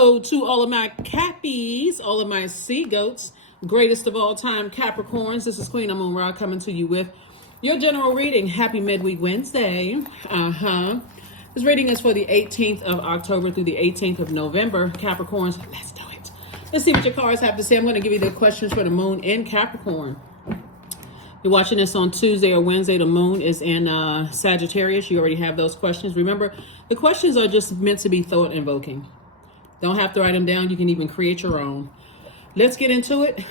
Hello to all of my Cappies, all of my sea goats, greatest of all time Capricorns. This is Queen Amun Ra coming to you with your general reading. Happy Midweek Wednesday. This reading is for the 18th of October through the 18th of November. Capricorns, let's do it. Let's see what your cards have to say. I'm going to give you the questions for the moon in Capricorn. You're watching this on Tuesday or Wednesday. The moon is in Sagittarius. You already have those questions. Remember, the questions are just meant to be thought invoking. Don't have to write them down. You can even create your own. Let's get into it.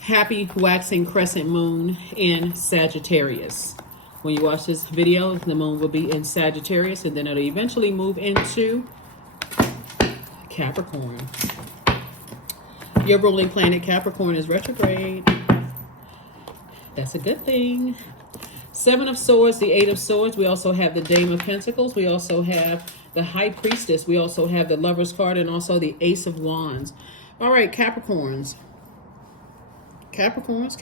Happy waxing crescent moon in Sagittarius. When you watch this video, the moon will be in Sagittarius, and then it'll eventually move into Capricorn. Your ruling planet Capricorn is retrograde. That's a good thing. Seven of Swords, the Eight of Swords. We also have the Dame of Pentacles. We also have the High Priestess. We also have the Lover's card and also the Ace of Wands. All right, Capricorns. Capricorns.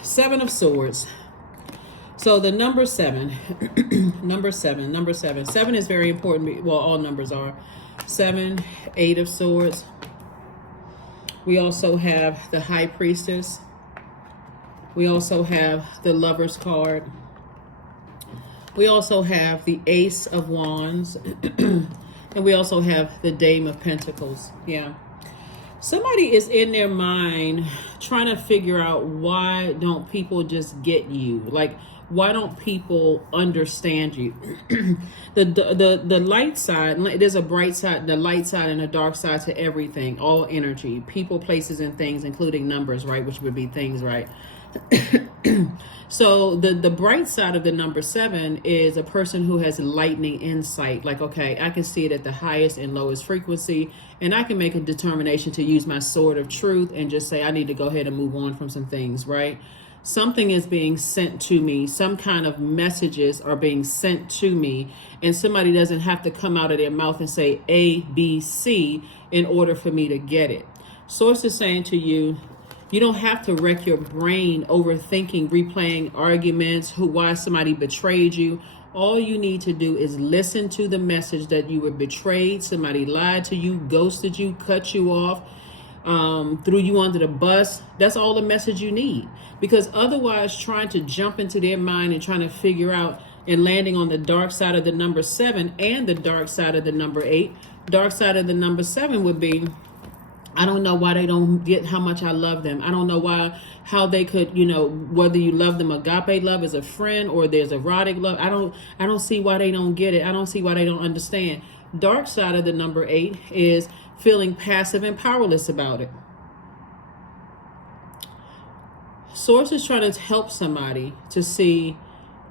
Seven of Swords. So the number seven, number seven. Seven is very important. Well, all numbers are. 7, 8 of Swords. We also have the High Priestess. We also have the Lover's card. We also have the Ace of Wands. And we also have the Dame of Pentacles. Yeah. Somebody is in their mind trying to figure out, why don't people just get you? Like, why don't people understand you? the light side, there's a bright side, the light side and a dark side to everything, all energy, people, places, and things, including numbers, right? Which would be things, right? So the bright side of the number 7 is a person who has lightning insight. Like, okay, I can see it at the highest and lowest frequency, and I can make a determination to use my sword of truth and just say, I need to go ahead and move on from some things, right? Something is being sent to me. Some kind of messages are being sent to me, and somebody doesn't have to come out of their mouth and say A, B, C in order for me to get it. Source is saying to you, you don't have to wreck your brain overthinking, replaying arguments, why somebody betrayed you. All you need to do is listen to the message that you were betrayed, somebody lied to you, ghosted you, cut you off, threw you under the bus. That's all the message you need. Because otherwise, trying to jump into their mind and trying to figure out and landing on the dark side of the number 7 and the dark side of the number 8, dark side of the number 7 would be, I don't know why they don't get how much I love them. I don't know how they could, whether you love them agape love as a friend or there's erotic love. I don't see why they don't get it. I don't see why they don't understand. Dark side of the number 8 is feeling passive and powerless about it. Source is trying to help somebody to see,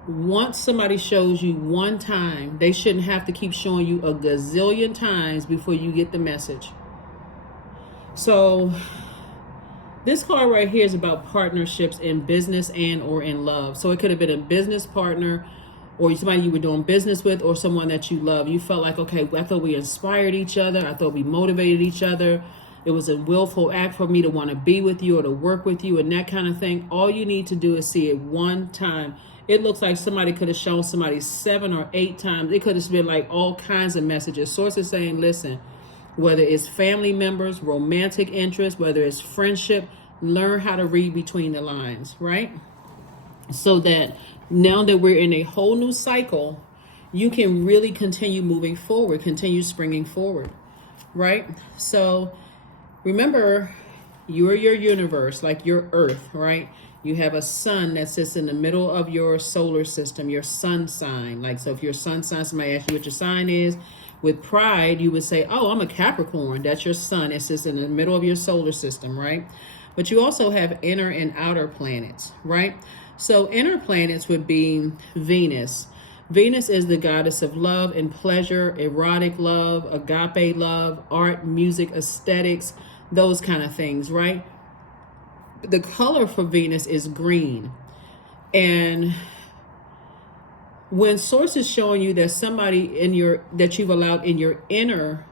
once somebody shows you one time, they shouldn't have to keep showing you a gazillion times before you get the message. So this card right here is about partnerships in business and or in love. So it could have been a business partner or somebody you were doing business with or someone that you love. You felt like, okay, I thought we inspired each other. I thought we motivated each other. It was a willful act for me to want to be with you or to work with you and that kind of thing. All you need to do is see it one time. It looks like somebody could have shown somebody 7 or 8 times. It could have been like all kinds of messages. Source is saying, listen, whether it's family members, romantic interest, whether it's friendship, learn how to read between the lines, right? So that now that we're in a whole new cycle, you can really continue moving forward, continue springing forward, right? So remember, you're your universe, like your earth, right? You have a sun that sits in the middle of your solar system, your sun sign. Like, so if your sun sign, somebody asks you what your sign is, with pride, you would say, oh, I'm a Capricorn. That's your sun. It sits in the middle of your solar system, right? But you also have inner and outer planets, right? So inner planets would be Venus. Venus is the goddess of love and pleasure, erotic love, agape love, art, music, aesthetics, those kind of things, right? The color for Venus is green. And when source is showing you that somebody that you've allowed in your inner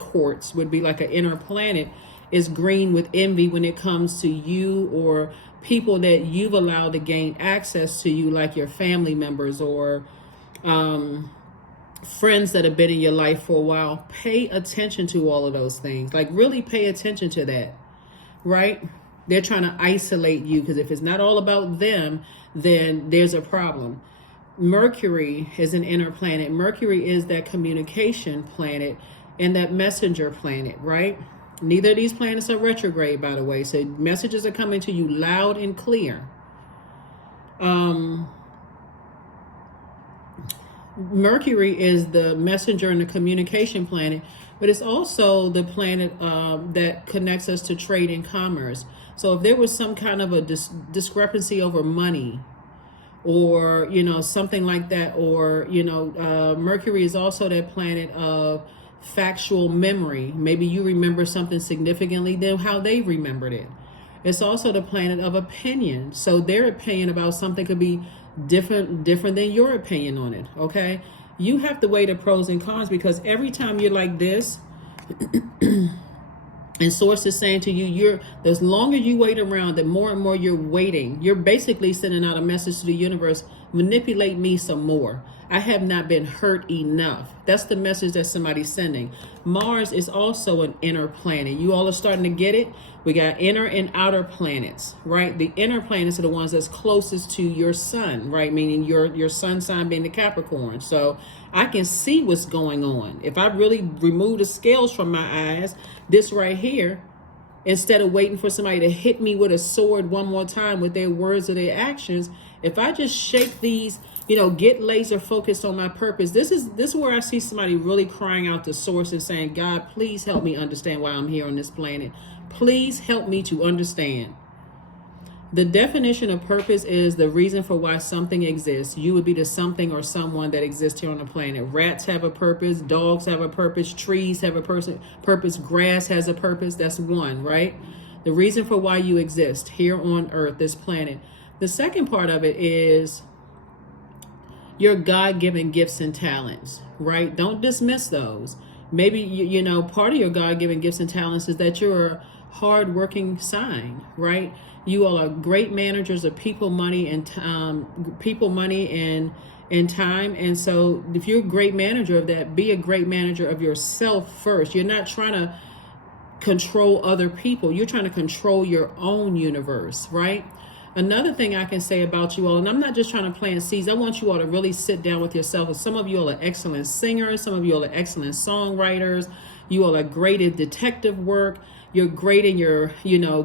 quartz would be like an inner planet is green with envy when it comes to you or people that you've allowed to gain access to you, like your family members or friends that have been in your life for a while. Pay attention to all of those things. Like, really pay attention to that, right? They're trying to isolate you, because if it's not all about them, then there's a problem. Mercury is an inner planet. Mercury is that communication planet and that messenger planet, right? Neither of these planets are retrograde, by the way. So messages are coming to you loud and clear. Mercury is the messenger and the communication planet, but it's also the planet that connects us to trade and commerce. So if there was some kind of a discrepancy over money, or, you know, something like that, or, you know, Mercury is also that planet of factual memory. Maybe you remember something significantly than how they remembered it. It's also the planet of opinion. So their opinion about something could be different than your opinion on it. Okay, you have to weigh the pros and cons, because every time you're like this, and source is saying to you, the longer you wait around, the more and more you're waiting. You're basically sending out a message to the universe: manipulate me some more. I have not been hurt enough. That's the message that somebody's sending. Mars is also an inner planet. You all are starting to get it. We got inner and outer planets, right? The inner planets are the ones that's closest to your sun, right? Meaning your sun sign being the Capricorn. So I can see what's going on. If I really remove the scales from my eyes, this right here, instead of waiting for somebody to hit me with a sword one more time with their words or their actions, if I just shake these, you know, get laser focused on my purpose. This is where I see somebody really crying out to source and saying, God, please help me understand why I'm here on this planet. Please help me to understand. The definition of purpose is the reason for why something exists. You would be the something or someone that exists here on the planet. Rats have a purpose. Dogs have a purpose. Trees have a purpose. Grass has a purpose. That's one, right? The reason for why you exist here on Earth, this planet. The second part of it is your God-given gifts and talents, right? Don't dismiss those. Maybe, you know, part of your God-given gifts and talents is that you're a hard-working sign, right? You all are great managers of people, money, and time. And so if you're a great manager of that, be a great manager of yourself first. You're not trying to control other people. You're trying to control your own universe, right? Another thing I can say about you all, and I'm not just trying to plant seeds, I want you all to really sit down with yourself. Some of you all are excellent singers. Some of you all are excellent songwriters. You all are great at detective work. You're great in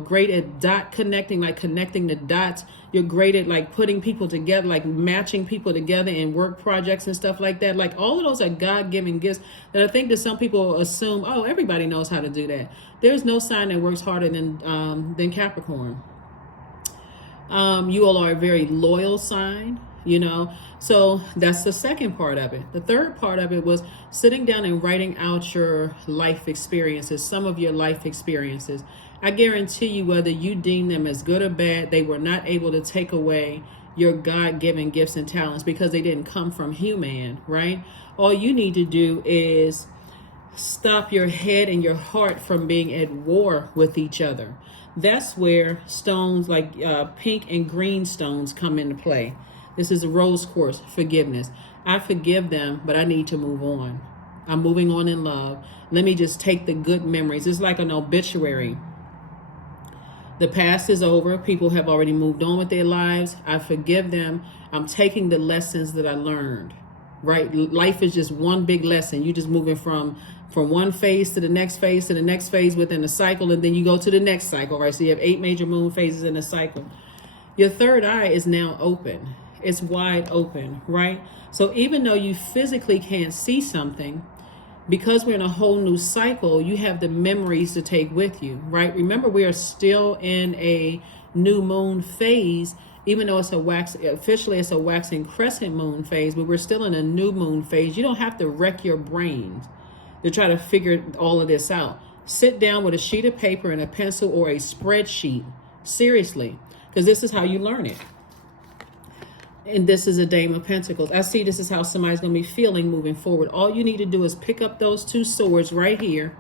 great at dot connecting, like connecting the dots. You're great at like putting people together, like matching people together in work projects and stuff like that. Like all of those are God-given gifts that I think that some people assume, oh, everybody knows how to do that. There's no sign that works harder than Capricorn. You all are a very loyal sign, you know, so that's the second part of it. The third part of it was sitting down and writing out your life experiences, some of your life experiences. I guarantee you, whether you deem them as good or bad, they were not able to take away your God-given gifts and talents because they didn't come from human, right? All you need to do is stop your head and your heart from being at war with each other. That's where stones like pink and green stones come into play. This is a rose quartz, forgiveness. I forgive them, but I need to move on. I'm moving on in love. Let me just take the good memories. It's like an obituary. The past is over. People have already moved on with their lives. I forgive them. I'm taking the lessons that I learned, right? Life is just one big lesson. You're just moving from one phase to the next phase to the next phase within a cycle, and then you go to the next cycle, right? So you have 8 major moon phases in a cycle. Your third eye is now open. It's wide open, right? So even though you physically can't see something, because we're in a whole new cycle, you have the memories to take with you, right? Remember, we are still in a new moon phase, even though it's officially it's a waxing crescent moon phase, but we're still in a new moon phase. You don't have to wreck your brains to try to figure all of this out. Sit down with a sheet of paper and a pencil or a spreadsheet, seriously, because this is how you learn it. And this is a Dame of Pentacles. I see this is how somebody's going to be feeling moving forward. All you need to do is pick up those 2 swords right here.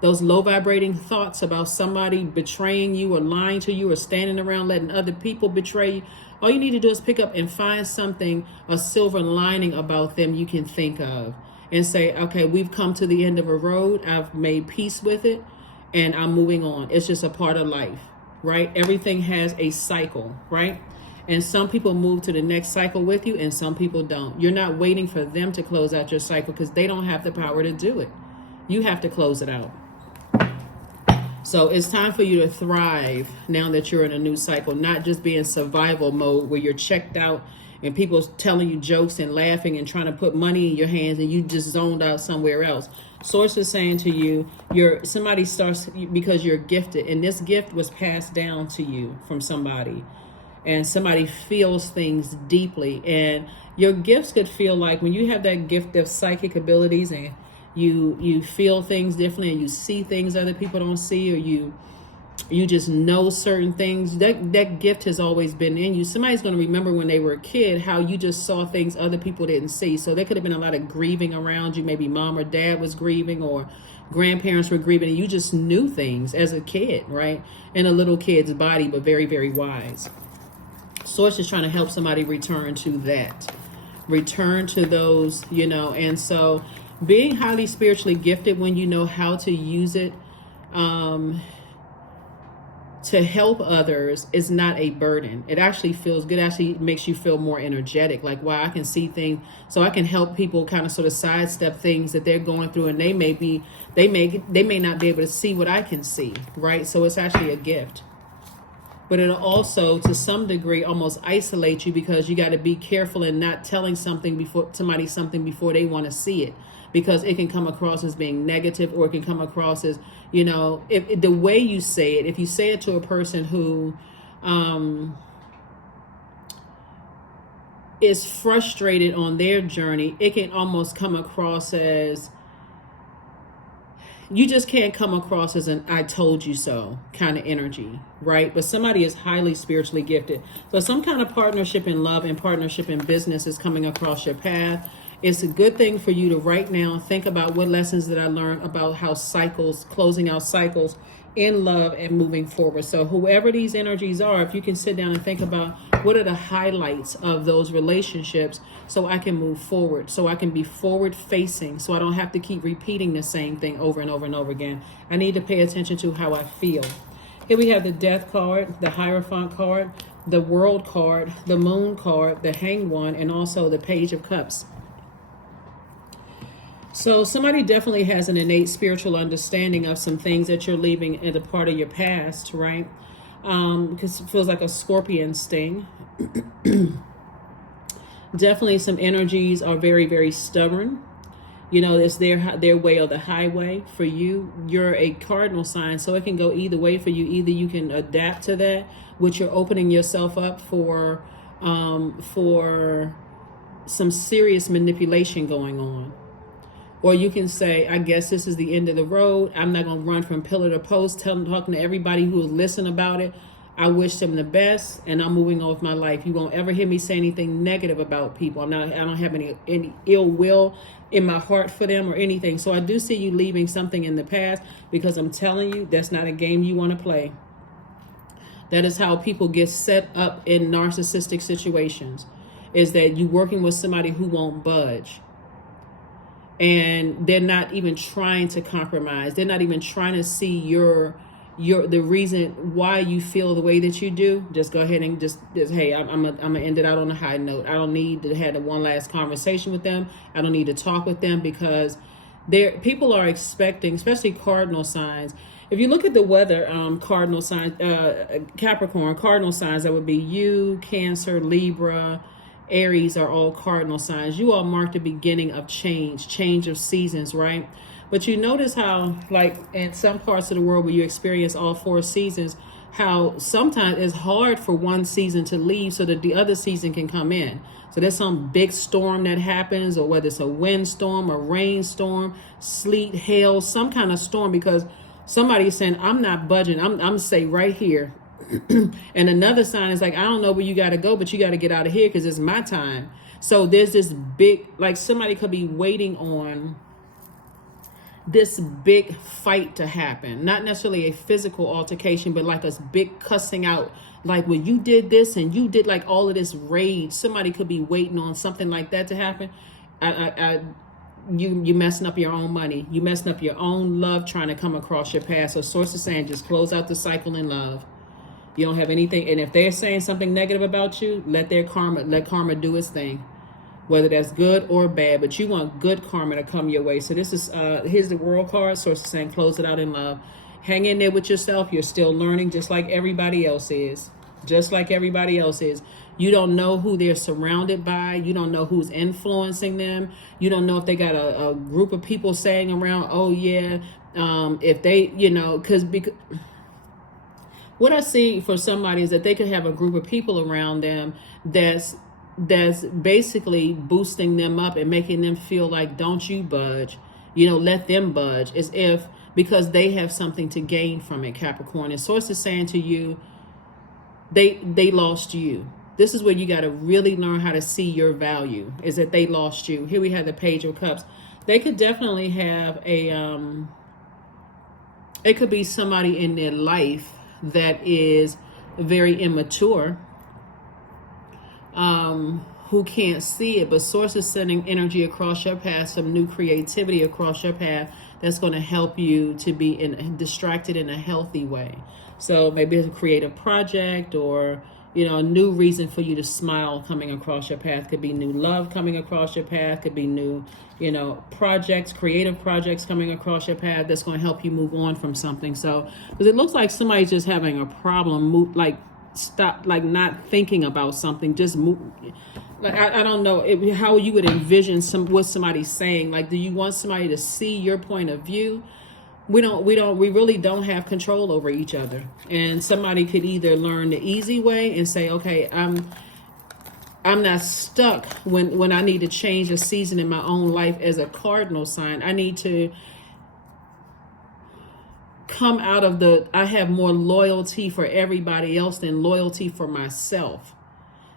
those low vibrating thoughts about somebody betraying you or lying to you or standing around letting other people betray you, all you need to do is pick up and find something, a silver lining about them you can think of, and say, okay, we've come to the end of a road. I've made peace with it and I'm moving on. It's just a part of life, right? Everything has a cycle, right? And some people move to the next cycle with you and some people don't. You're not waiting for them to close out your cycle because they don't have the power to do it. You have to close it out. So it's time for you to thrive now that you're in a new cycle, not just be in survival mode where you're checked out and people telling you jokes and laughing and trying to put money in your hands and you just zoned out somewhere else. Source is saying to you, somebody starts because you're gifted, and this gift was passed down to you from somebody, and somebody feels things deeply. And your gifts could feel like when you have that gift of psychic abilities and you feel things differently and you see things other people don't see, or you just know certain things, that gift has always been in you. Somebody's going to remember when they were a kid how you just saw things other people didn't see. So there could have been a lot of grieving around you. Maybe mom or dad was grieving or grandparents were grieving, and you just knew things as a kid, right? In a little kid's body, but very, very wise. Source is trying to help somebody return to that. Return to those, and so being highly spiritually gifted, when you know how to use it to help others, is not a burden. It actually feels good. It actually makes you feel more energetic. Like, wow, I can see things, so I can help people kind of sort of sidestep things that they're going through, and they may not be able to see what I can see, right? So it's actually a gift. But it'll also, to some degree, almost isolate you, because you got to be careful in not telling somebody before they want to see it, because it can come across as being negative, or it can come across as, if the way you say it, if you say it to a person who is frustrated on their journey, it can almost come across as, you just can't come across as an I told you so kind of energy, right? But somebody is highly spiritually gifted. So some kind of partnership in love and partnership in business is coming across your path. It's a good thing for you to right now think about, what lessons did I learn about how closing out cycles in love and moving forward. So whoever these energies are, if you can sit down and think about what are the highlights of those relationships, so I can move forward, so I can be forward facing, so I don't have to keep repeating the same thing over and over and over again. I need to pay attention to how I feel. Here we have the Death card, the Hierophant card, the World card, the Moon card, the Hanged One, and also the Page of Cups. So somebody definitely has an innate spiritual understanding of some things that you're leaving as a part of your past, right? Because it feels like a scorpion sting. Definitely some energies are very, very stubborn. It's their way or the highway. For you, you're a cardinal sign, so it can go either way for you. Either you can adapt to that, which you're opening yourself up for some serious manipulation going on. Or you can say, I guess this is the end of the road. I'm not going to run from pillar to post, talking to everybody who will listen about it. I wish them the best, and I'm moving on with my life. You won't ever hear me say anything negative about people. I don't have any ill will in my heart for them or anything. So I do see you leaving something in the past, because I'm telling you, that's not a game you want to play. That is how people get set up in narcissistic situations, is that you working with somebody who won't budge. And they're not even trying to compromise. They're not even trying to see the reason why you feel the way that you do. Just go ahead and just hey, I'm gonna end it out on a high note. I don't need to have one last conversation with them. I don't need to talk with them, because people are expecting, especially cardinal signs. If you look at the weather, cardinal signs, Capricorn, cardinal signs, that would be you, Cancer, Libra, Aries are all cardinal signs. You all mark the beginning of change of seasons, right? But you notice how, like in some parts of the world where you experience all 4 seasons, how sometimes it's hard for one season to leave so that the other season can come in. So there's some big storm that happens, or whether it's a windstorm, a rainstorm, sleet, hail, some kind of storm, because somebody's saying, I'm not budging. I'm stay right here. And another sign is like, I don't know where you got to go, but you got to get out of here because it's my time. So there's this big, like somebody could be waiting on this big fight to happen. Not necessarily a physical altercation, but like a big cussing out. Like when you did this and you did like all of this rage, somebody could be waiting on something like that to happen. You messing up your own money. You messing up your own love trying to come across your path. So source is saying just close out the cycle in love. You don't have anything. And if they're saying something negative about you, let karma do its thing. Whether that's good or bad, but you want good karma to come your way. So this is, here's the World card. Source is saying close it out in love. Hang in there with yourself. You're still learning just like everybody else is. Just like everybody else is. You don't know who they're surrounded by. You don't know who's influencing them. You don't know if they got a group of people saying around, oh yeah, if they, because what I see for somebody is that they could have a group of people around them that's basically boosting them up and making them feel like, don't you budge, let them budge, as if because they have something to gain from it, Capricorn. And source is saying to you, they lost you. This is where you got to really learn how to see your value, is that they lost you. Here we have the Page of Cups. They could definitely have it could be somebody in their life that is very immature, who can't see it, but source is sending energy across your path, some new creativity across your path that's going to help you to be distracted in a healthy way. So maybe it's a creative project, or a new reason for you to smile coming across your path. Could be new love coming across your path. Could be new, projects, creative projects coming across your path that's going to help you move on from something. So, because it looks like somebody's just having a problem, stop, not thinking about something, just move. I don't know how you would envision what somebody's saying. Like, do you want somebody to see your point of view? We really don't have control over each other. And somebody could either learn the easy way and say, okay, I'm not stuck when I need to change a season in my own life as a cardinal sign. I need to come out of I have more loyalty for everybody else than loyalty for myself.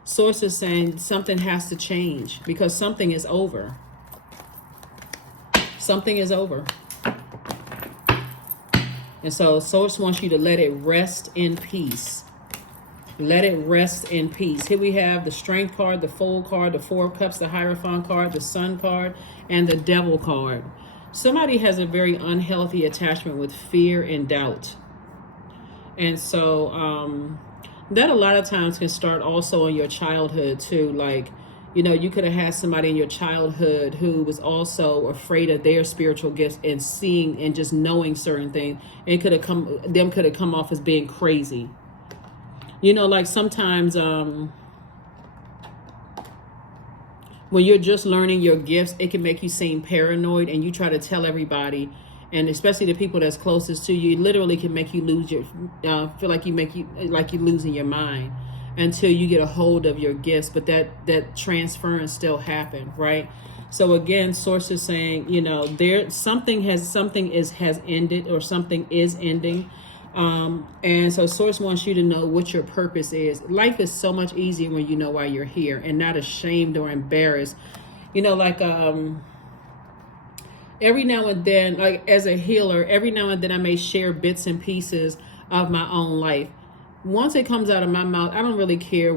Source is saying something has to change because something is over. Something is over. And so source wants you to let it rest in peace. Let it rest in peace. Here we have the Strength card, the Fool card, the Four of Cups, the Hierophant card, the Sun card, and the Devil card. Somebody has a very unhealthy attachment with fear and doubt. And so that a lot of times can start also in your childhood too. Like, you could have had somebody in your childhood who was also afraid of their spiritual gifts and seeing and just knowing certain things. And could have come off as being crazy. Like sometimes when you're just learning your gifts, it can make you seem paranoid, and you try to tell everybody, and especially the people that's closest to you, literally can make you lose feel like you're losing your mind until you get a hold of your gifts. But that transference still happen, right? So again, source is saying, something has ended, or something is ending. And so source wants you to know what your purpose is. Life is so much easier when you know why you're here and not ashamed or embarrassed. Every now and then, like as a healer, every now and then I may share bits and pieces of my own life. Once it comes out of my mouth, I don't really care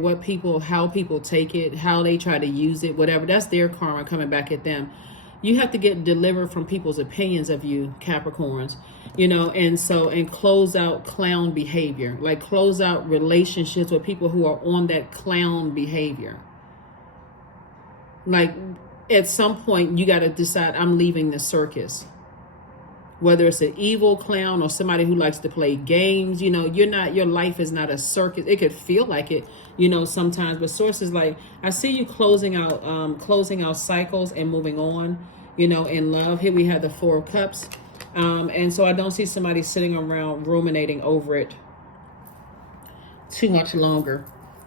how people take it, how they try to use it, whatever. That's their karma coming back at them. You have to get delivered from people's opinions of you, Capricorns, and close out clown behavior, like close out relationships with people who are on that clown behavior. Like at some point you got to decide, I'm leaving the circus. Whether it's an evil clown or somebody who likes to play games, your life is not a circus. It could feel like it, sometimes, but source is like, I see you closing out cycles and moving on, in love. Here we have the Four of Cups. And so I don't see somebody sitting around ruminating over it too much longer.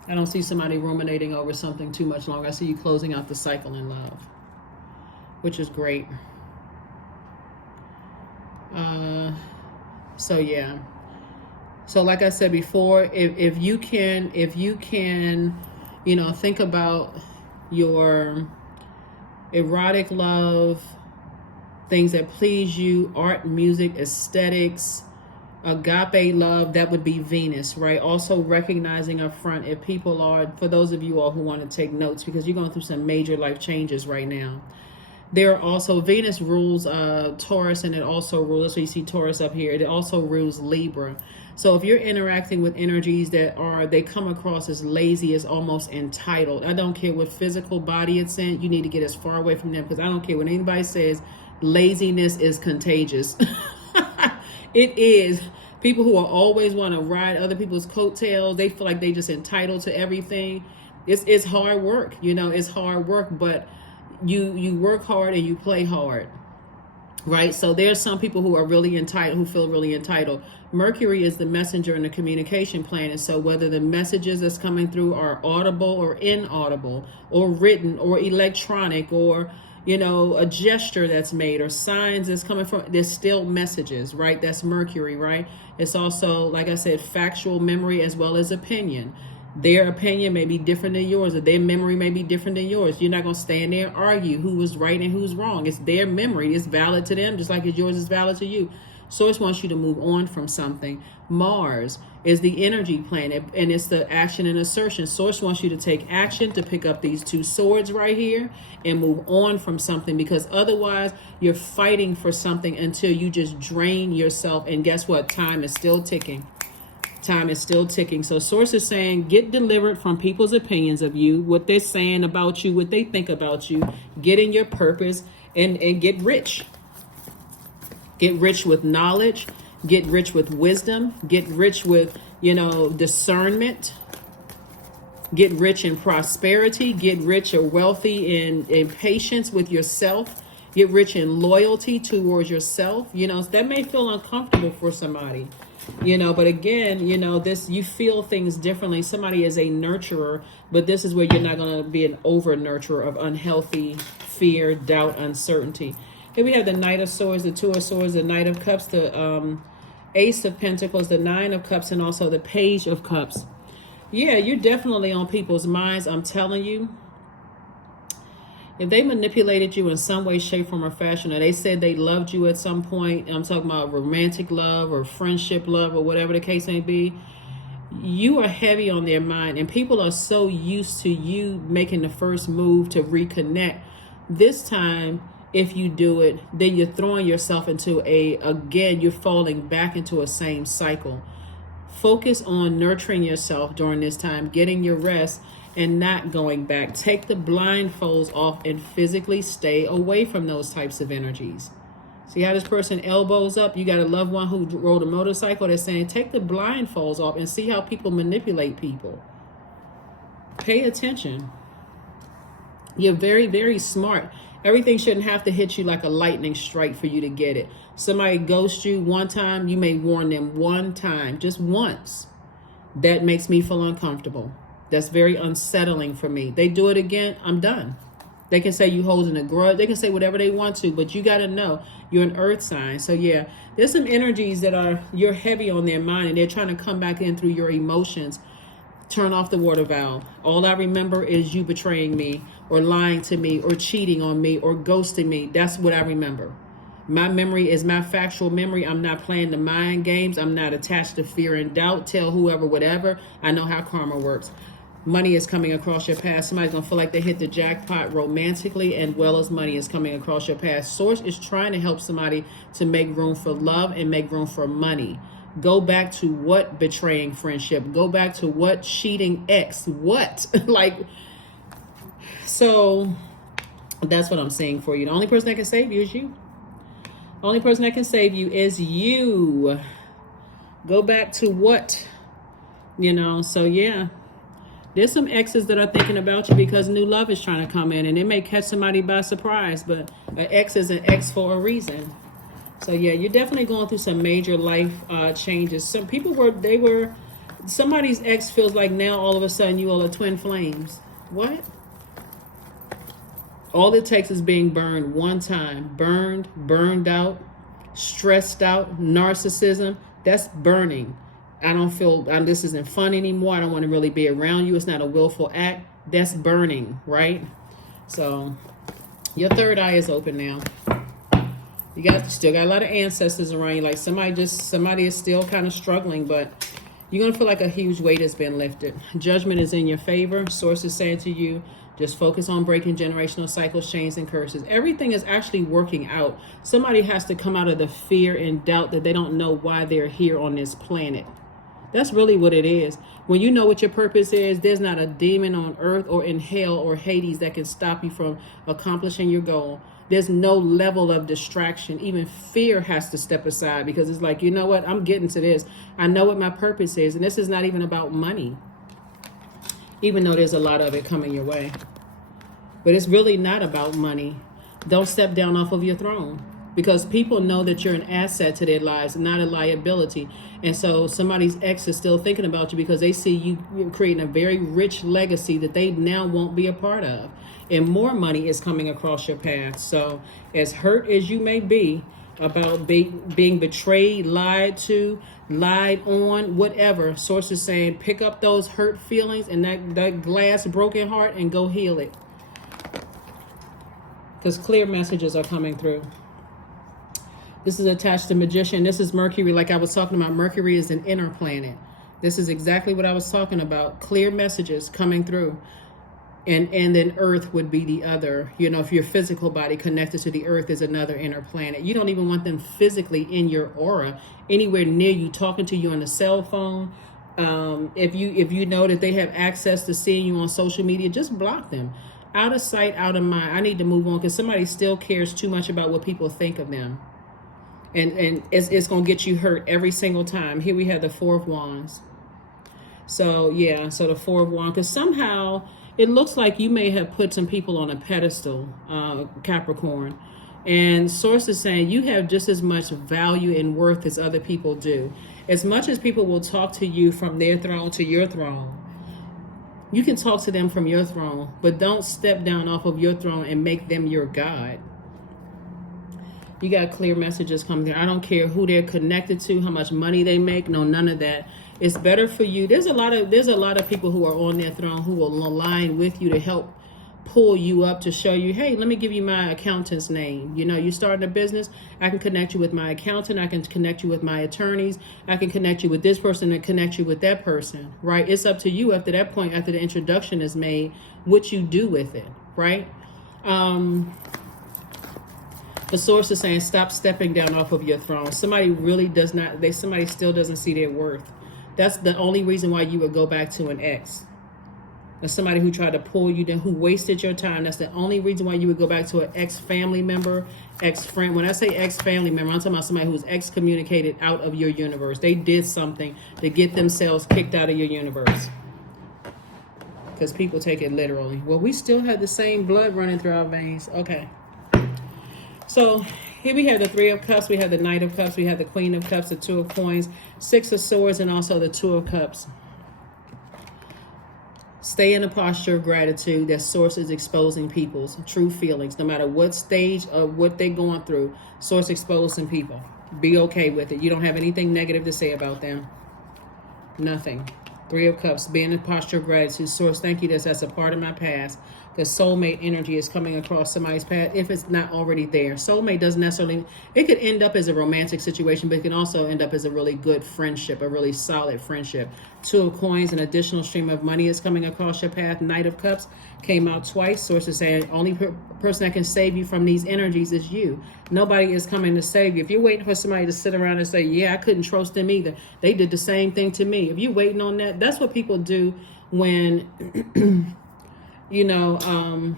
I don't see somebody ruminating over something too much longer. I see you closing out the cycle in love, which is great. So yeah. So like I said before, if you can, think about your erotic love, things that please you, art, music, aesthetics, agape love, that would be Venus, right? Also recognizing up front if people are, for those of you all who want to take notes, because you're going through some major life changes right now. There are also, Venus rules Taurus, and it also rules, so you see Taurus up here, it also rules Libra. So if you're interacting with energies that are, they come across as lazy, as almost entitled. I don't care what physical body it's in, you need to get as far away from them, because I don't care what anybody says, laziness is contagious. It is. People who are always want to ride other people's coattails, they feel like they just entitled to everything. It's hard work, you know, it's hard work, but you work hard and you play hard, right? So there's some people who are really entitled, who feel really entitled. Mercury is the messenger in the communication planet. So whether the messages that's coming through are audible or inaudible, or written or electronic, or you know, a gesture that's made, or signs that's coming from, there's still messages, right? That's Mercury, right? It's also, like I said, factual memory as well as opinion. Their opinion may be different than yours, or their memory may be different than yours. You're not going to stand there and argue who was right and who's wrong. It's their memory. It's valid to them, just like yours is valid to you. Source wants you to move on from something. Mars is the energy planet, and it's the action and assertion. Source wants you to take action, to pick up these two swords right here and move on from something, because otherwise you're fighting for something until you just drain yourself. And guess what? Time is still ticking. Time is still ticking. So Source is saying, get delivered from people's opinions of you, what they're saying about you, what they think about you. Get in your purpose and get rich. Get rich with knowledge, get rich with wisdom, get rich with, you know, discernment, get rich in prosperity, get rich or wealthy in patience with yourself, get rich in loyalty towards yourself. You know, that may feel uncomfortable for somebody, you know, but again, you know, this, you feel things differently. Somebody is a nurturer, but this is where you're not going to be an over nurturer of unhealthy fear, doubt, uncertainty. Here we have the Knight of Swords, the Two of Swords, the Knight of Cups, the Ace of Pentacles, the Nine of Cups, and also the Page of Cups. Yeah, you're definitely on people's minds. I'm telling you, if they manipulated you in some way, shape, form, or fashion, or they said they loved you at some point, I'm talking about romantic love or friendship love or whatever the case may be, you are heavy on their mind, and people are so used to you making the first move to reconnect. This time, if you do it, then you're throwing yourself into again, you're falling back into a same cycle. Focus on nurturing yourself during this time, getting your rest, and not going back. Take the blindfolds off and physically stay away from those types of energies. See how this person elbows up? You got a loved one who rode a motorcycle that's saying, take the blindfolds off and see how people manipulate people. Pay attention. You're very, very smart. Everything shouldn't have to hit you like a lightning strike for you to get it. Somebody ghosts you one time, you may warn them one time, just once. That makes me feel uncomfortable. That's very unsettling for me. They do it again, I'm done. They can say you holding a grudge. They can say whatever they want to, but you got to know you're an earth sign. So yeah, there's some energies that are, you're heavy on their mind, and they're trying to come back in through your emotions. Turn off the water valve. All I remember is you betraying me, or lying to me, or cheating on me, or ghosting me. That's what I remember. My memory is my factual memory. I'm not playing the mind games. I'm not attached to fear and doubt. Tell whoever, whatever. I know how karma works. Money is coming across your path. Somebody's going to feel like they hit the jackpot romantically, and well as money is coming across your path. Source is trying to help somebody to make room for love and make room for money. Go back to what betraying friendship. Go back to what cheating ex. What? Like, so that's what I'm saying for you. The only person that can save you is you. The only person that can save you is you. Go back to what? You know, so yeah. There's some exes that are thinking about you because new love is trying to come in, and it may catch somebody by surprise, but an ex is an ex for a reason. So yeah, you're definitely going through some major life changes. Some people somebody's ex feels like now all of a sudden you all are twin flames. What? All it takes is being burned one time. Burned out, stressed out, narcissism. That's burning. I don't feel, this isn't fun anymore. I don't want to really be around you. It's not a willful act. That's burning, right? So your third eye is open now. You still got a lot of ancestors around you. Like somebody is still kind of struggling, but you're going to feel like a huge weight has been lifted. Judgment is in your favor. Source is saying to you, just focus on breaking generational cycles, chains, and curses. Everything is actually working out. Somebody has to come out of the fear and doubt that they don't know why they're here on this planet. That's really what it is. When you know what your purpose is, there's not a demon on earth or in hell or Hades that can stop you from accomplishing your goal. There's no level of distraction. Even fear has to step aside because it's like, you know what? I'm getting to this. I know what my purpose is. And this is not even about money, even though there's a lot of it coming your way. But it's really not about money. Don't step down off of your throne because people know that you're an asset to their lives, not a liability. And so somebody's ex is still thinking about you because they see you creating a very rich legacy that they now won't be a part of. And more money is coming across your path. So as hurt as you may be about being betrayed, lied to, lied on, whatever, Source is saying, pick up those hurt feelings and that glass broken heart and go heal it. Because clear messages are coming through. This is attached to Magician. This is Mercury. Like I was talking about, Mercury is an inner planet. This is exactly what I was talking about. Clear messages coming through. And then Earth would be the other. You know, if your physical body connected to the Earth is another inner planet. You don't even want them physically in your aura, anywhere near you, talking to you on the cell phone. If you know that they have access to seeing you on social media, just block them. Out of sight, out of mind. I need to move on because somebody still cares too much about what people think of them. And it's going to get you hurt every single time. Here we have the Four of Wands. So, yeah, so the Four of Wands. Because somehow it looks like you may have put some people on a pedestal, Capricorn. And Source is saying you have just as much value and worth as other people do. As much as people will talk to you from their throne to your throne, you can talk to them from your throne, but don't step down off of your throne and make them your God. You got clear messages coming there. I don't care who they're connected to, how much money they make. No, none of that. It's better for you. There's a lot of people who are on their throne who will align with you to help pull you up, to show you, hey, let me give you my accountant's name. You know, you're starting a business. I can connect you with my accountant. I can connect you with my attorneys. I can connect you with this person and connect you with that person, right? It's up to you after that point, after the introduction is made, what you do with it, right? The Source is saying, stop stepping down off of your throne. Somebody really does not, somebody still doesn't see their worth. That's the only reason why you would go back to an ex. Or somebody who tried to pull you down, who wasted your time. That's the only reason why you would go back to an ex-family member, ex-friend. When I say ex-family member, I'm talking about somebody who's excommunicated out of your universe. They did something to get themselves kicked out of your universe. Because people take it literally. Well, we still have the same blood running through our veins. Okay. So here we have the Three of Cups, we have the Knight of Cups, we have the Queen of Cups, the Two of Coins, Six of Swords, and also the Two of Cups. Stay in a posture of gratitude that Source is exposing people's true feelings. No matter what stage of what they're going through, Source exposing people. Be okay with it. You don't have anything negative to say about them. Nothing. Three of Cups, be in a posture of gratitude. Source, thank you that's a part of my past. The soulmate energy is coming across somebody's path if it's not already there. Soulmate doesn't necessarily, it could end up as a romantic situation, but it can also end up as a really good friendship, a really solid friendship. Two of Coins, an additional stream of money is coming across your path. Knight of Cups came out twice. Source is saying only person that can save you from these energies is you. Nobody is coming to save you. If you're waiting for somebody to sit around and say, yeah, I couldn't trust them either, they did the same thing to me. If you're waiting on that, that's what people do when you know,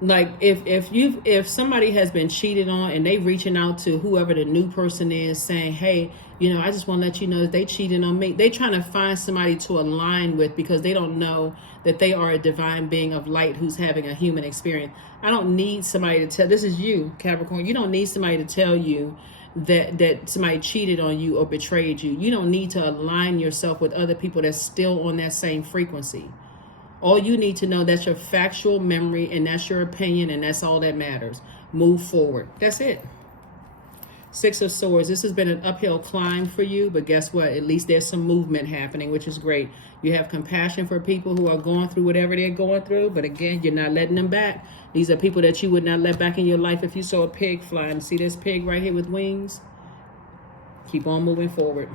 like if somebody has been cheated on and they reaching out to whoever the new person is saying, hey, you know, I just want to let you know that they cheated on me. They trying to find somebody to align with because they don't know that they are a divine being of light who's having a human experience. I don't need somebody to tell, this is you, Capricorn. You don't need somebody to tell you that somebody cheated on you or betrayed you. You don't need to align yourself with other people that's still on that same frequency. All you need to know, that's your factual memory and that's your opinion and that's all that matters. Move forward. That's it. Six of Swords. This has been an uphill climb for you, but guess what? At least there's some movement happening, which is great. You have compassion for people who are going through whatever they're going through, but again, you're not letting them back. These are people that you would not let back in your life if you saw a pig flying. See this pig right here with wings? Keep on moving forward.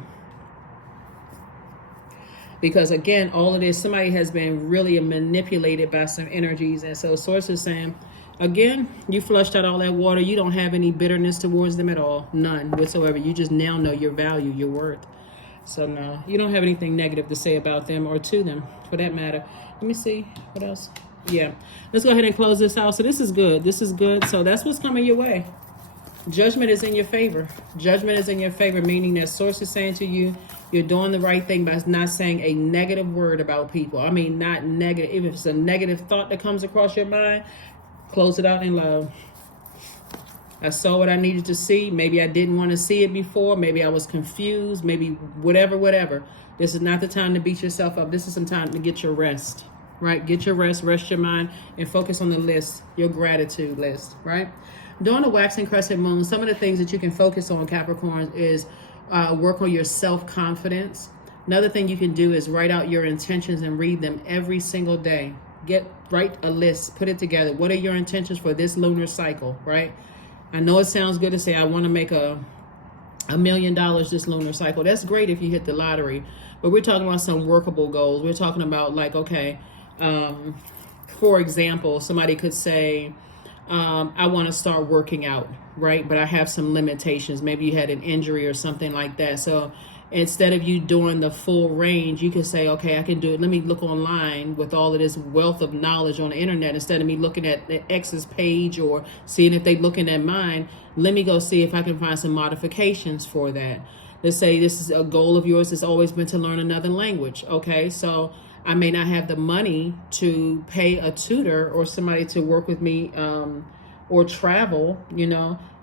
Because again, all of this, somebody has been really manipulated by some energies. And so Source is saying, again, you flushed out all that water. You don't have any bitterness towards them at all. None whatsoever. You just now know your value, your worth. So no, you don't have anything negative to say about them or to them for that matter. Let me see. What else? Yeah. Let's go ahead and close this out. So this is good. This is good. So that's what's coming your way. Judgment is in your favor. Judgment is in your favor, meaning that Source is saying to you, you're doing the right thing by not saying a negative word about people. I mean, not negative. If it's a negative thought that comes across your mind, close it out in love. I saw what I needed to see. Maybe I didn't want to see it before. Maybe I was confused. Maybe whatever. This is not the time to beat yourself up. This is some time to get your rest, right? Get your rest your mind, and focus on the list, your gratitude list, right? During the waxing crescent moon, some of the things that you can focus on, Capricorns, is work on your self-confidence. Another thing you can do is write out your intentions and read them every single day. Write a list, put it together. What are your intentions for this lunar cycle, right? I know it sounds good to say I want to make $1 million this lunar cycle. That's great if you hit the lottery, but we're talking about some workable goals. We're talking about like, okay, for example, somebody could say, I want to start working out, right? But I have some limitations. Maybe you had an injury or something like that. So instead of you doing the full range, you can say, okay, I can do it. Let me look online with all of this wealth of knowledge on the internet. Instead of me looking at the X's page or seeing if they're looking at mine, let me go see if I can find some modifications for that. Let's say this is a goal of yours that's always been to learn another language. Okay, so I may not have the money to pay a tutor or somebody to work with me or travel,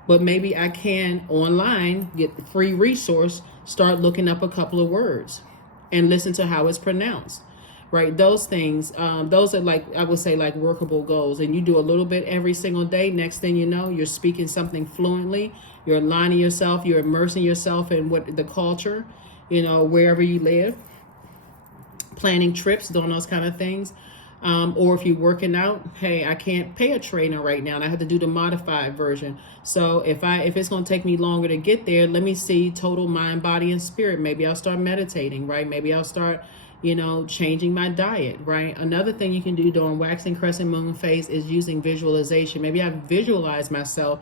but maybe I can online get the free resource, start looking up a couple of words and listen to how it's pronounced, right? Those things, those are like, I would say like workable goals, and you do a little bit every single day. Next thing you know, you're speaking something fluently, you're aligning yourself, you're immersing yourself in what the culture, wherever you live. Planning trips, doing those kind of things. Or if you're working out, hey, I can't pay a trainer right now and I have to do the modified version. So if it's going to take me longer to get there, let me see total mind, body, and spirit. Maybe I'll start meditating, right? Maybe I'll start, changing my diet, right? Another thing you can do during waxing crescent moon phase is using visualization. Maybe I visualize myself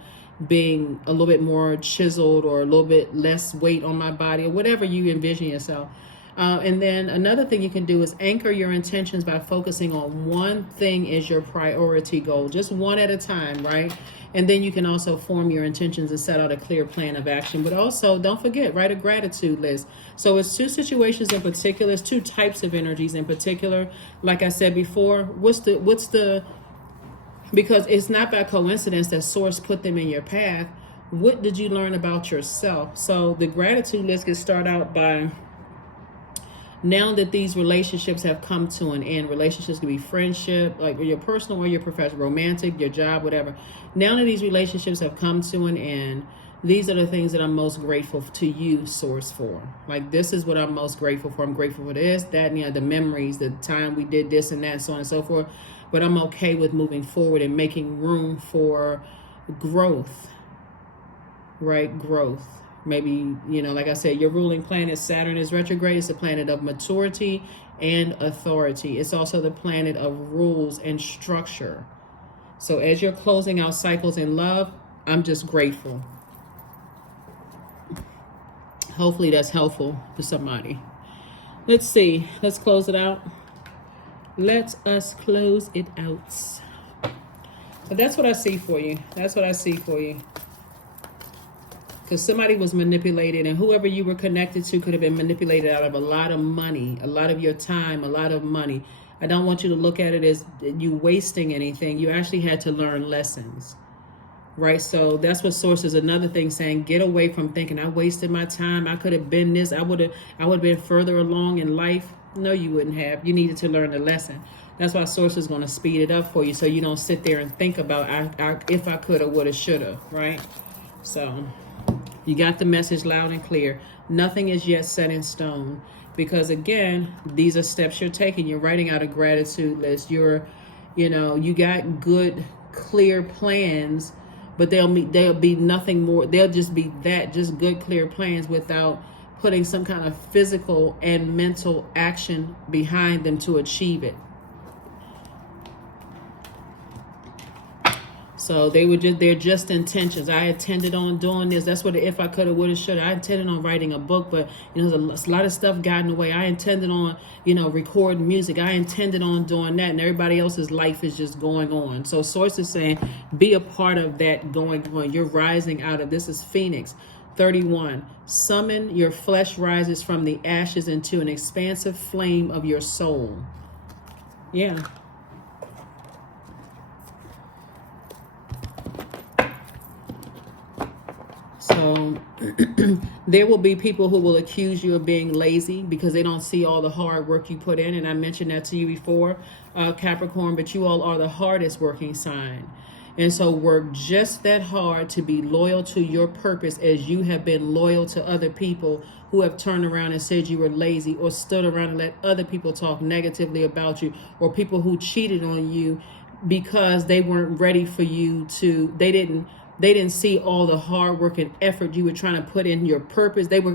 being a little bit more chiseled or a little bit less weight on my body or whatever you envision yourself. And then another thing you can do is anchor your intentions by focusing on one thing as your priority goal, just one at a time, right? And then you can also form your intentions and set out a clear plan of action. But also, don't forget, write a gratitude list. So it's two situations in particular, it's two types of energies in particular. Like I said before, because it's not by coincidence that Source put them in your path. What did you learn about yourself? So the gratitude list can start out by, now that these relationships have come to an end, relationships can be friendship, like your personal or your professional, romantic, your job, whatever. Now that these relationships have come to an end, these are the things that I'm most grateful to you, Source, for. Like, this is what I'm most grateful for. I'm grateful for this, that, and the memories, the time we did this and that, so on and so forth. But I'm okay with moving forward and making room for growth, right? Growth. Maybe, like I said, your ruling planet, Saturn, is retrograde. It's a planet of maturity and authority. It's also the planet of rules and structure. So as you're closing out cycles in love, I'm just grateful. Hopefully that's helpful to somebody. Let's see. Let's close it out. Let us close it out. But that's what I see for you. That's what I see for you. Because somebody was manipulated, and whoever you were connected to could have been manipulated out of a lot of money, a lot of your time, a lot of money. I don't want you to look at it as you wasting anything. You actually had to learn lessons, right? So that's what Source is another thing saying, get away from thinking I wasted my time. I could have been this. I would have been further along in life. No, you wouldn't have. You needed to learn the lesson. That's why Source is going to speed it up for you, so you don't sit there and think about if I could have, would have, should have, right? So You got the message loud and clear. Nothing is yet set in stone. Because again, these are steps you're taking. You're writing out a gratitude list. You got good, clear plans, but they'll be nothing more. They'll just be just good, clear plans without putting some kind of physical and mental action behind them to achieve it. So they're just intentions. I intended on doing this. That's what the if I coulda, woulda, shoulda. I intended on writing a book, but there's a lot of stuff got in the way. I intended on, recording music. I intended on doing that, and everybody else's life is just going on. So Source is saying, be a part of that going on. You're rising out of this. Is Phoenix 31. Summon your flesh rises from the ashes into an expansive flame of your soul. Yeah. So there will be people who will accuse you of being lazy because they don't see all the hard work you put in. And I mentioned that to you before, Capricorn, but you all are the hardest working sign. And so work just that hard to be loyal to your purpose as you have been loyal to other people who have turned around and said you were lazy, or stood around and let other people talk negatively about you, or people who cheated on you because they weren't ready for you to, they didn't see all the hard work and effort you were trying to put in your purpose. They were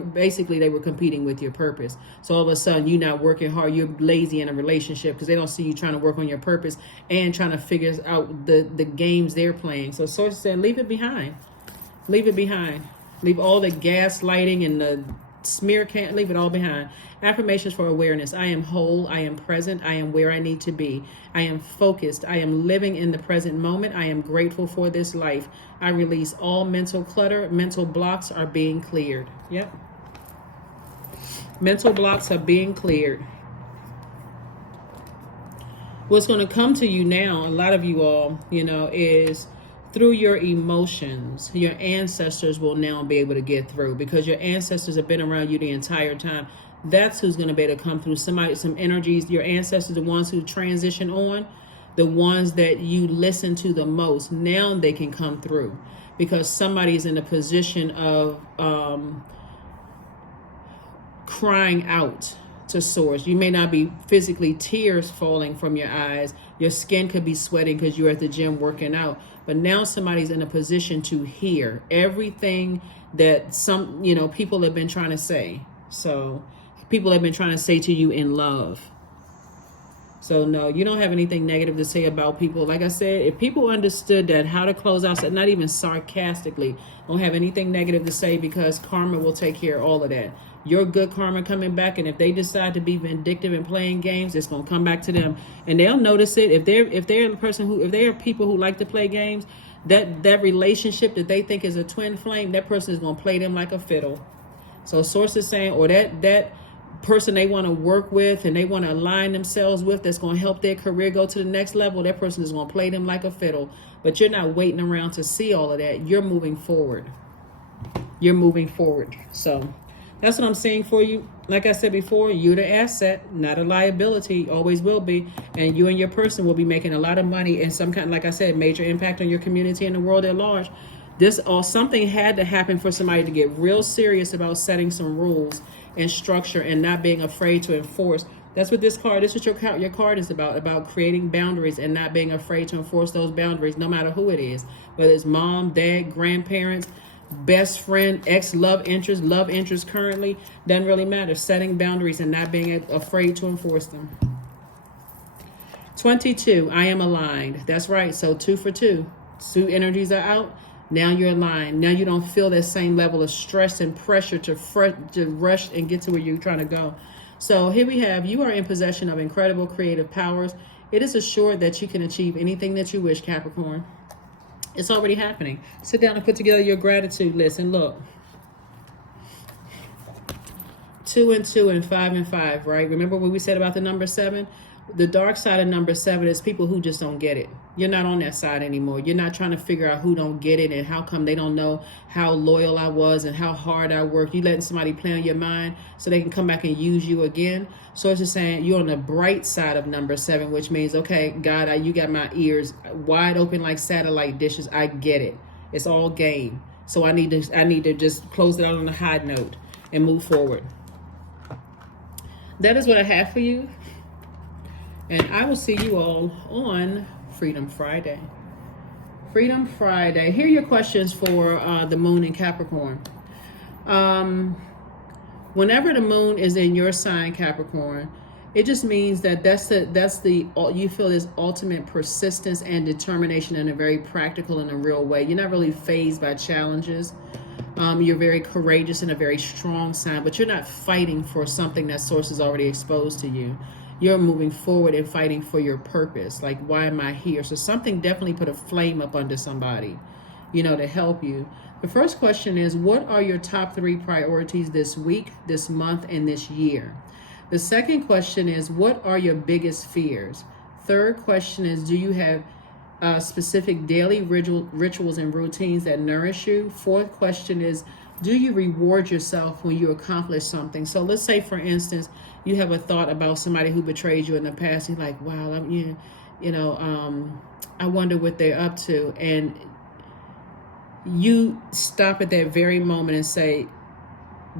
competing with your purpose. So all of a sudden you're not working hard. You're lazy in a relationship because they don't see you trying to work on your purpose and trying to figure out the games they're playing. So Source said, leave it behind. Leave it behind. Leave all the gaslighting and the smear can't, leave it all behind. Affirmations for awareness. I am whole. I am present. I am where I need to be. I am focused. I am living in the present moment. I am grateful for this life. I release all mental clutter. Mental blocks are being cleared. Yep. Mental blocks are being cleared. What's going to come to you now, a lot of you all, is through your emotions. Your ancestors will now be able to get through because your ancestors have been around you the entire time. That's who's going to be able to come through. Some energies, your ancestors, the ones who transition on, the ones that you listen to the most. Now they can come through because somebody's in a position of crying out to Source. You may not be physically tears falling from your eyes. Your skin could be sweating because you're at the gym working out. But now somebody's in a position to hear everything that people have been trying to say. So people have been trying to say to you in love. So no, you don't have anything negative to say about people. Like I said, if people understood that, how to close out, not even sarcastically, don't have anything negative to say because karma will take care of all of that. Your good karma coming back, and if they decide to be vindictive and playing games, it's gonna come back to them, and they'll notice it. If they are people who like to play games, that relationship that they think is a twin flame, that person is gonna play them like a fiddle. So Source is saying, or that person they want to work with and they want to align themselves with, that's going to help their career go to the next level, that person is going to play them like a fiddle. But you're not waiting around to see all of that. You're moving forward. You're moving forward. So that's what I'm saying for you. Like I said before, you're the asset, not a liability. Always will be. And you and your person will be making a lot of money and some kind, like I said, major impact on your community and the world at large. Something had to happen for somebody to get real serious about setting some rules and structure and not being afraid to enforce. That's what this is what your card is about creating boundaries and not being afraid to enforce those boundaries, no matter who it is, whether it's mom, dad, grandparents, best friend, ex love interest currently, doesn't really matter. Setting boundaries and not being afraid to enforce them. 22, I am aligned. That's right. So 2 for 2. 2 energies are out. Now you're aligned. Now you don't feel that same level of stress and pressure to rush and get to where you're trying to go. So here we have, you are in possession of incredible creative powers. It is assured that you can achieve anything that you wish, Capricorn. It's already happening. Sit down and put together your gratitude list and look. 2 and 2 and 5 and 5, right? Remember what we said about the number 7? The dark side of number 7 is people who just don't get it. You're not on that side anymore. You're not trying to figure out who don't get it and how come they don't know how loyal I was and how hard I worked. You letting somebody play on your mind so they can come back and use you again. So it's just saying you're on the bright side of number 7, which means, okay, God, you got my ears wide open like satellite dishes. I get it. It's all game. So I need to just close it out on a high note and move forward. That is what I have for you. And I will see you all on Freedom Friday. Freedom Friday. Here are your questions for the moon in Capricorn. Whenever the moon is in your sign, Capricorn, it just means that you feel this ultimate persistence and determination in a very practical and a real way. You're not really fazed by challenges. You're very courageous and a very strong sign, but you're not fighting for something that source is already exposed to you. You're moving forward and fighting for your purpose. Like, why am I here? So something definitely put a flame up under somebody, to help you. The first question is, what are your top 3 priorities this week, this month, and this year? The second question is, what are your biggest fears? Third question is, do you have specific daily rituals and routines that nourish you? Fourth question is, do you reward yourself when you accomplish something? So let's say, for instance, you have a thought about somebody who betrayed you in the past. You're like, wow, I wonder what they're up to. And you stop at that very moment and say,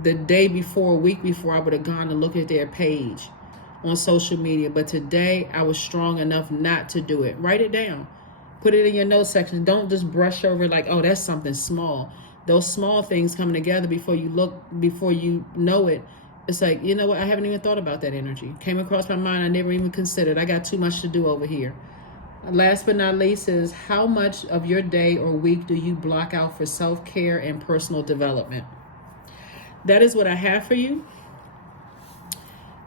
the day before, a week before, I would have gone and looked at their page on social media. But today I was strong enough not to do it. Write it down. Put it in your notes section. Don't just brush over like, oh, that's something small. Those small things coming together before you know it. It's like, you know what? I haven't even thought about that energy. Came across my mind. I never even considered. I got too much to do over here. Last but not least is, how much of your day or week do you block out for self-care and personal development? That is what I have for you.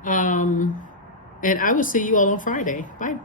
And I will see you all on Friday. Bye.